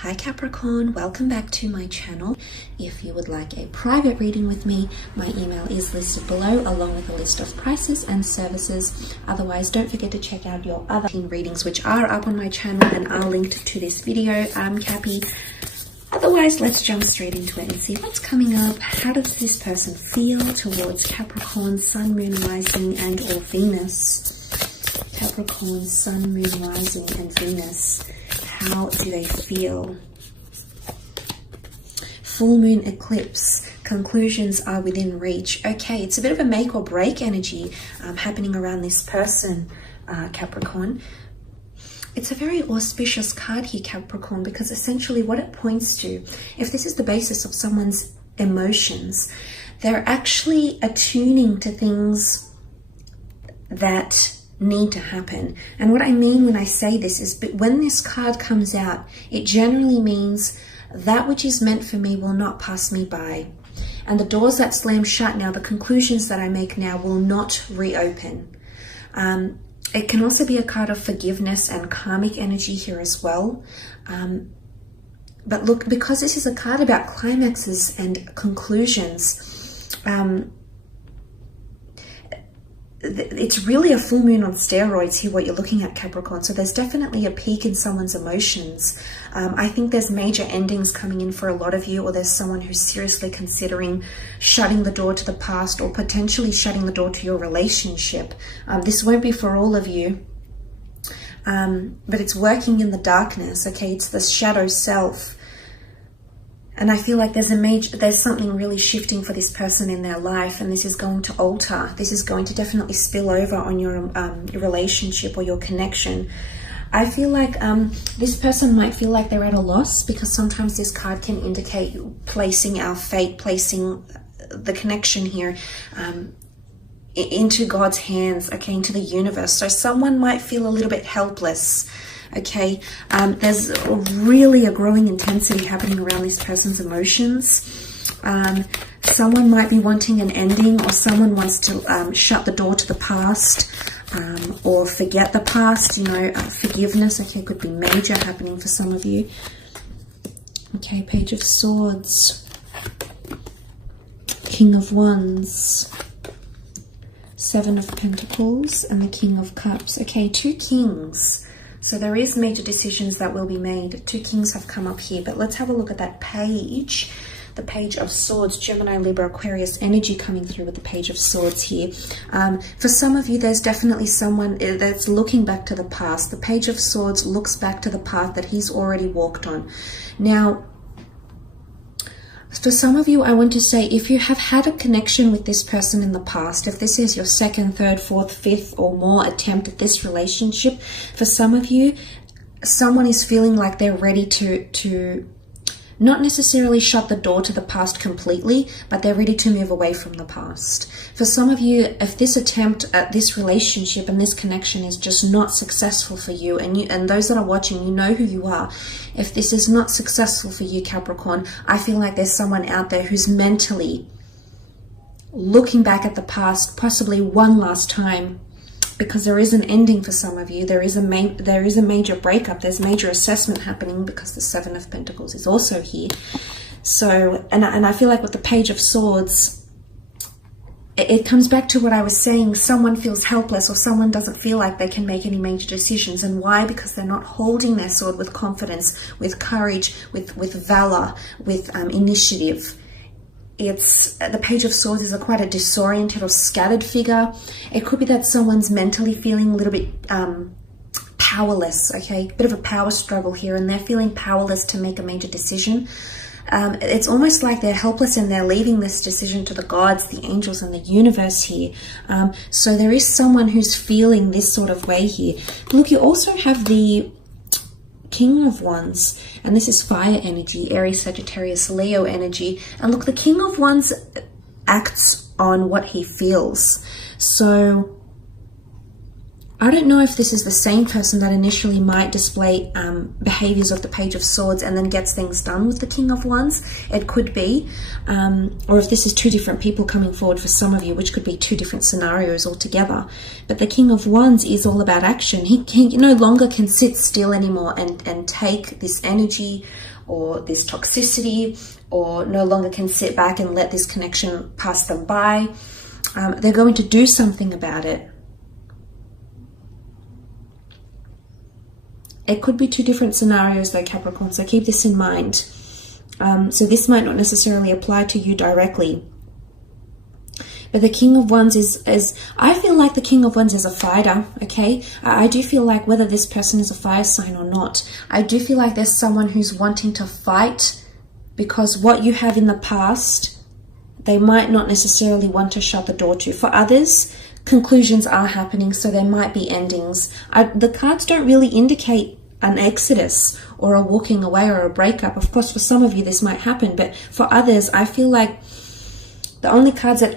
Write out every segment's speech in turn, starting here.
Hi Capricorn, welcome back to my channel. If you would like a private reading with me, my email is listed below along with a list of prices and services. Otherwise, don't forget to check out your other readings which are up on my channel and are linked to this video. I'm Cappy. Otherwise, let's jump straight into it and see what's coming up. How does this person feel towards Capricorn, Sun, Moon, Rising and or Venus? Capricorn, Sun, Moon, Rising and Venus. How do they feel? Full moon eclipse. Conclusions are within reach. Okay, it's a bit of a make or break energy happening around this person, Capricorn. It's a very auspicious card here, Capricorn, because essentially what it points to, if this is the basis of someone's emotions, they're actually attuning to things that need to happen. And what I mean when I say this is, but when this card comes out, it generally means that which is meant for me will not pass me by. And the doors that slam shut now, the conclusions that I make now will not reopen. It can also be a card of forgiveness and karmic energy here as well. But look, because this is a card about climaxes and conclusions, it's really a full moon on steroids here, what you're looking at, Capricorn. So there's definitely a peak in someone's emotions. I think there's major endings coming in for a lot of you, or there's someone who's seriously considering shutting the door to the past or potentially shutting the door to your relationship. This won't be for all of you, but it's working in the darkness, okay? It's the shadow self. And I feel like there's something really shifting for this person in their life, and this is going to alter. This is going to definitely spill over on your relationship or your connection. I feel like this person might feel like they're at a loss, because sometimes this card can indicate placing our fate, placing the connection here into God's hands, okay, into the universe. So someone might feel a little bit helpless. Okay, there's really a growing intensity happening around this person's emotions. Someone might be wanting an ending, or someone wants to shut the door to the past, or forget the past, you know, forgiveness. Okay, could be major happening for some of you. Okay, Page of Swords, King of Wands, Seven of Pentacles, and the King of Cups. Okay, two kings. So there is major decisions that will be made. Two kings have come up here, but let's have a look at that page. The Page of Swords, Gemini, Libra, Aquarius energy coming through with the Page of Swords here. For some of you, there's definitely someone that's looking back to the past. The Page of Swords looks back to the path that he's already walked on. Now, for some of you, I want to say, if you have had a connection with this person in the past, if this is your second, third, fourth, fifth or more attempt at this relationship, for some of you, someone is feeling like they're ready to not necessarily shut the door to the past completely, but they're ready to move away from the past. For some of you, if this attempt at this relationship and this connection is just not successful for you, and those that are watching, you know who you are. If this is not successful for you, Capricorn, I feel like there's someone out there who's mentally looking back at the past, possibly one last time, because there is an ending for some of you. There is a major breakup. There's major assessment happening, because the Seven of Pentacles is also here. So, and I feel like with the Page of Swords, it comes back to what I was saying. Someone feels helpless, or someone doesn't feel like they can make any major decisions. And why? Because they're not holding their sword with confidence, with courage, with valor, with initiative. It's the Page of Swords is quite a disoriented or scattered figure. It could be that someone's mentally feeling a little bit powerless, okay? Bit of a power struggle here, and they're feeling powerless to make a major decision. It's almost like they're helpless, and they're leaving this decision to the gods, the angels, and the universe here. So there is someone who's feeling this sort of way here. Look, you also have the King of Wands, and this is fire energy, Aries, Sagittarius, Leo energy. And look, the King of Wands acts on what he feels. So I don't know if this is the same person that initially might display behaviors of the Page of Swords and then gets things done with the King of Wands. It could be. Or if this is two different people coming forward for some of you, which could be two different scenarios altogether. But the King of Wands is all about action. He no longer can sit still anymore and take this energy or this toxicity, or no longer can sit back and let this connection pass them by. They're going to do something about it. It could be two different scenarios though, Capricorn, so keep this in mind. So this might not necessarily apply to you directly. But the King of Wands is I feel like the King of Wands is a fighter, okay? I do feel like whether this person is a fire sign or not, I do feel like there's someone who's wanting to fight because what you have in the past, they might not necessarily want to shut the door to. For others, conclusions are happening, so there might be endings. The cards don't really indicate an exodus or a walking away or a breakup. Of course, for some of you this might happen, but for others, I feel like the only cards that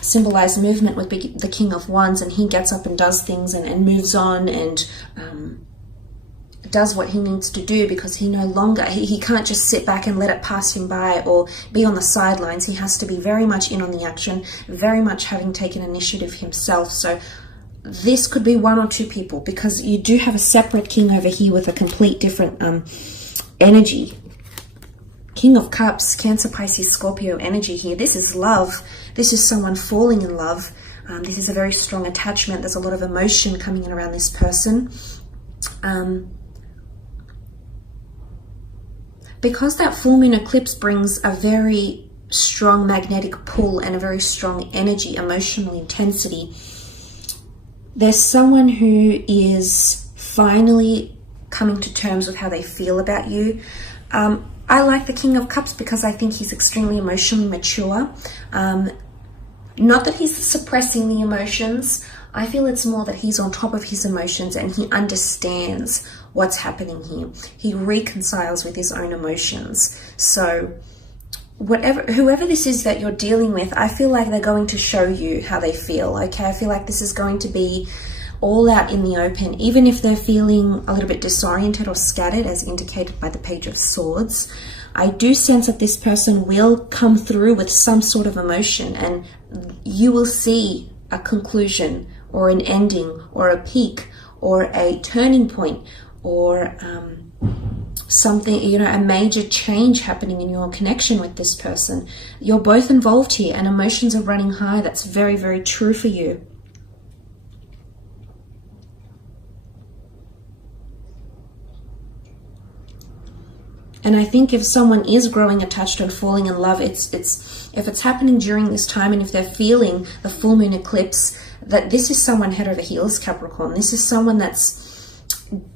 symbolize movement would be the King of Wands, and he gets up and does things and moves on and does what he needs to do, because he no longer, he can't just sit back and let it pass him by or be on the sidelines. He has to be very much in on the action, very much having taken initiative himself. So this could be one or two people, because you do have a separate king over here with a complete different energy. King of Cups, Cancer, Pisces, Scorpio energy here. This is love. This is someone falling in love. This is a very strong attachment. There's a lot of emotion coming in around this person. Because that full moon eclipse brings a very strong magnetic pull and a very strong energy, emotional intensity, there's someone who is finally coming to terms with how they feel about you. I like the King of Cups because I think he's extremely emotionally mature. Not that he's suppressing the emotions. I feel it's more that he's on top of his emotions and he understands what's happening here. He reconciles with his own emotions. So whoever this is that you're dealing with, I feel like they're going to show you how they feel, okay? I feel like this is going to be all out in the open, even if they're feeling a little bit disoriented or scattered, as indicated by the Page of Swords. I do sense that this person will come through with some sort of emotion, and you will see a conclusion or an ending or a peak or a turning point or something, you know, a major change happening in your connection with this person. You're both involved here and emotions are running high. That's very, very true for you. And I think if someone is growing attached and falling in love, if it's happening during this time, and if they're feeling the full moon eclipse, that this is someone head over heels, Capricorn. This is someone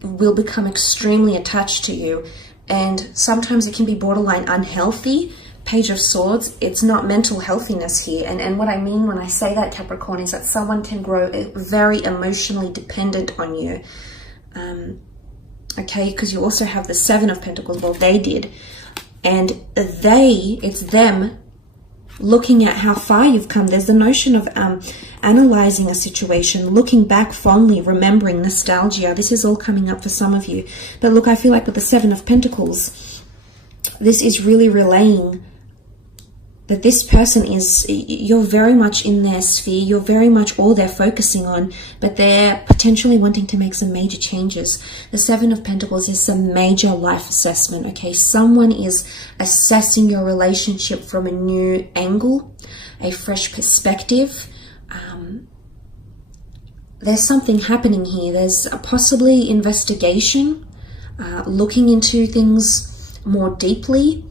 will become extremely attached to you, and sometimes it can be borderline unhealthy. Page of Swords, it's not mental healthiness here, and what I mean when I say that, Capricorn, is that someone can grow very emotionally dependent on you. Okay, because you also have the Seven of Pentacles. Well, they did, and it's them looking at how far you've come. There's the notion of analyzing a situation, looking back fondly, remembering, nostalgia. This is all coming up for some of you. But look, I feel like with the Seven of Pentacles, this is really relaying that this person you're very much in their sphere, you're very much all they're focusing on, but they're potentially wanting to make some major changes. The Seven of Pentacles is some major life assessment, okay? Someone is assessing your relationship from a new angle, a fresh perspective. There's something happening here. There's possibly investigation, looking into things more deeply,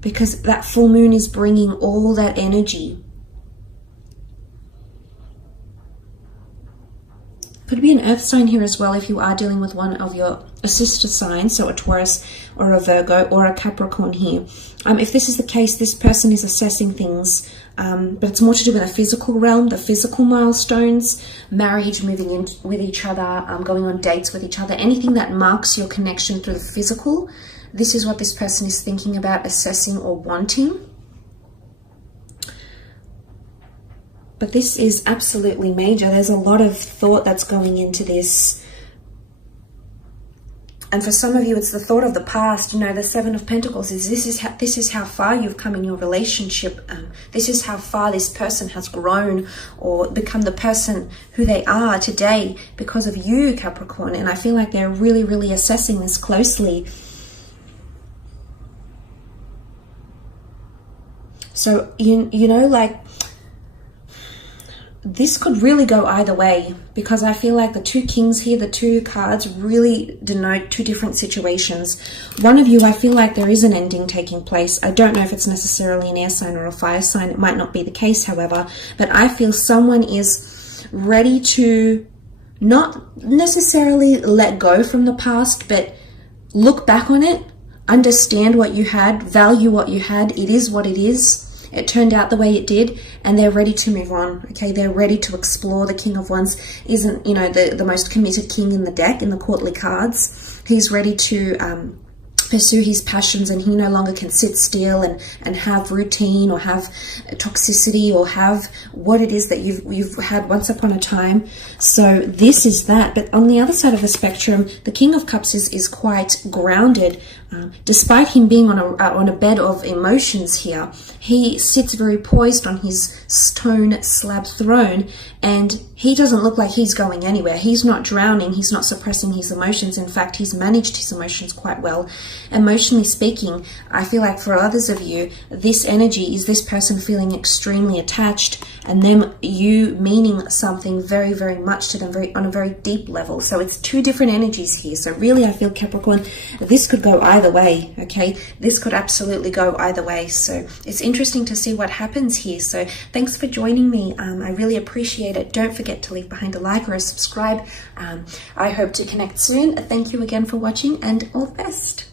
because that full moon is bringing all that energy. Could be an earth sign here as well if you are dealing with one of your sister signs, so a Taurus or a Virgo or a Capricorn here. If this is the case, this person is assessing things, but it's more to do with the physical realm, the physical milestones, marriage, moving in with each other, going on dates with each other, anything that marks your connection through the physical. This is what this person is thinking about, assessing or wanting. But this is absolutely major. There's a lot of thought that's going into this. And for some of you, it's the thought of the past. You know, the Seven of Pentacles is this is how far you've come in your relationship. This is how far this person has grown or become the person who they are today because of you, Capricorn. And I feel like they're really, really assessing this closely. So, you know, like, this could really go either way, because I feel like the two kings here, the two cards, really denote two different situations. One of you, I feel like there is an ending taking place. I don't know if it's necessarily an air sign or a fire sign. It might not be the case, however, but I feel someone is ready to not necessarily let go from the past, but look back on it, understand what you had, value what you had. It is what it is. It turned out the way it did, and they're ready to move on. Okay, they're ready to explore. The King of Wands isn't, you know, the most committed king in the deck, in the courtly cards. He's ready to pursue his passions, and he no longer can sit still and have routine or have toxicity or have what it is that you've had once upon a time. So this is that. But on the other side of the spectrum, the King of Cups is quite grounded. Despite him being on a bed of emotions here, he sits very poised on his stone slab throne, and he doesn't look like he's going anywhere. He's not drowning. He's not suppressing his emotions. In fact, he's managed his emotions quite well. Emotionally speaking, I feel like for others of you, this energy is this person feeling extremely attached, and them, you meaning something very, very much to them, on a very deep level. So it's two different energies here. So really, I feel, Capricorn, this could go either way, okay? This could absolutely go either way. So it's interesting to see what happens here. So thanks for joining me. I really appreciate it. Don't forget to leave behind a like or a subscribe. I hope to connect soon. Thank you again for watching, and all the best.